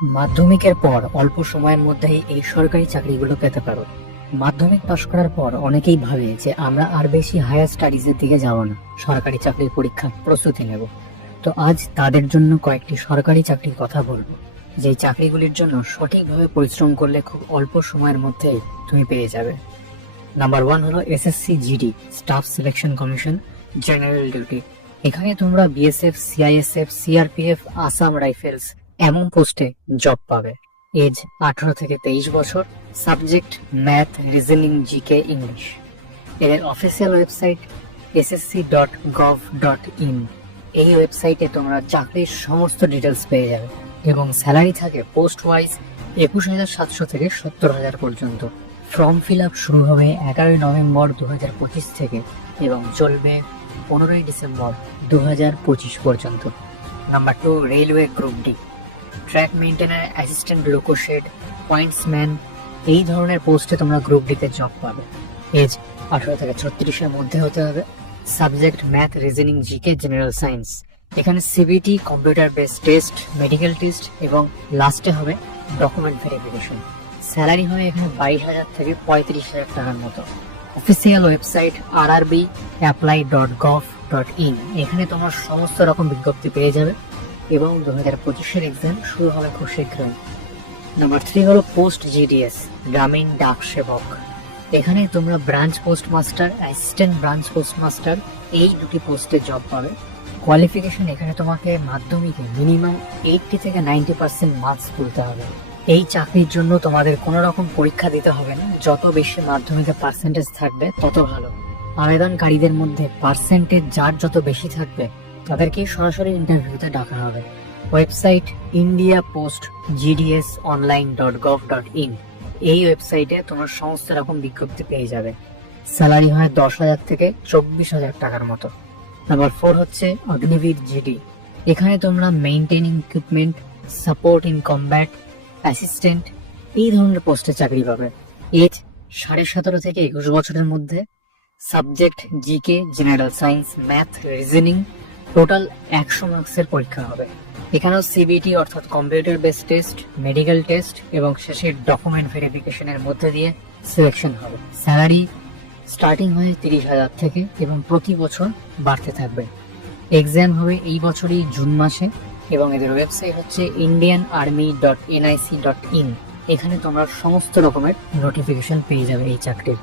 মাধ্যমিকের পর অল্প সময়ের মধ্যেই এই সরকারি চাকরিগুলো পেতে পারো। মাধ্যমিক পাশ করার পর অনেকেই ভাবে যে আমরা আর বেশি হায়ার স্টাডিজের দিকে যাব না, সরকারি চাকরির পরীক্ষার প্রস্তুতি নেব। তো আজ তাদের জন্য কয়েকটি সরকারি চাকরির কথা বলবো, যে চাকরিগুলির জন্য সঠিকভাবে পরিশ্রম করলে খুব অল্প সময়ের মধ্যেই তুমি পেয়ে যাবে। নাম্বার 1 হলো SSC GD, staff selection commission, general duty. এখানে তোমরা BSF, CISF, CRPF, Assam rifles এমন পোস্টে জব পাবে। এজ 18 থেকে 23 বছর। Subject math, reasoning, GK, English. এদের অফিসিয়াল ওয়েবসাইট ssc.gov.in। এই ওয়েবসাইটে তোমরা চাকরির সমস্ত ডিটেলস পেয়ে যাবে এবং স্যালারি থাকে পোস্ট ওয়াইজ 21,700 থেকে 70,000 পর্যন্ত। ফর্ম ফিল আপ শুরু হবে 11 নভেম্বর 2025 থেকে এবং চলবে 15 ডিসেম্বর 2025 পর্যন্ত। Number 2, railway group D, track maintainer, assistant loco shed, pointsman. এই ধরনের পোস্টে তোমরা গ্রুপ ডিতে জব পাবে। এজ 18 থেকে 36-এর মধ্যে হতে হবে। Subject math, reasoning, GK, general science. এখানে CBT, computer based test, medical test এবং লাস্টে হবে ডকুমেন্ট ভেরিফিকেশন। স্যালারি হয় এখানে 22,000 থেকে 35,000 টাকার মতো। Official website rrb.apply.gov.in। এখানে তোমার সমস্ত রকম বিজ্ঞপ্তি পেয়ে যাবে এবং 2025-এর এক্সাম শুরু হবে খুব শীঘ্রই। নাম্বার 3 হলো পোস্ট জিডিএস, গ্রামীণ ডাক সেবক। এখানে তোমরা branch post master, assistant branch post master, এই দুটি পোস্টে জব পাবে। কোয়ালিফিকেশন এখানে তোমাকে মাধ্যমিকে মিনিমাম 80 থেকে 90% মার্কস তুলতে হবে। এই চাকরির জন্য তোমাদের কোনো রকম পরীক্ষা দিতে হবে না, যত বেশি মাধ্যমিকে পার্সেন্টেজ থাকবে তত ভালো। আবেদনকারীদের মধ্যে পার্সেন্টেজ যার যত বেশি থাকবে তাদেরকে সরাসরি ইন্টারভিউতে ডাকা হবে। Website indiapostgdsonline.gov.in। এই ওয়েবসাইটে তোমার সমস্ত রকম বিজ্ঞপ্তি পেয়ে যাবে। স্যালারি হয় 10,000 থেকে 24,000 টাকার মতো। নাম্বার 4 হচ্ছে অগ্নিবীর জিডি। এখানে তোমরা maintaining equipment, support in combat, assistant, এই ধরনের পোস্টে চাকরি পাবে। এজ 17.5 থেকে 21 বছরের মধ্যে। Subject GK, general science, math, reasoning. Total 100 মার্কসের পরীক্ষা হবে। এখানেও সিবিটি অর্থাৎ computer based test, medical test এবং শেষে ডকুমেন্ট ভেরিফিকেশনের মধ্যে দিয়ে সিলেকশন হবে। স্যালারি স্টার্টিং হয় 30,000 থেকে এবং প্রতি বছর বাড়তে থাকবে। এক্সাম হবে এই বছরই জুন মাসে এবং এদের ওয়েবসাইট হচ্ছে indianarmy.nic.in। এখানে তোমরা সমস্ত রকমের নোটিফিকেশন পেয়ে যাবে এই চাকরির।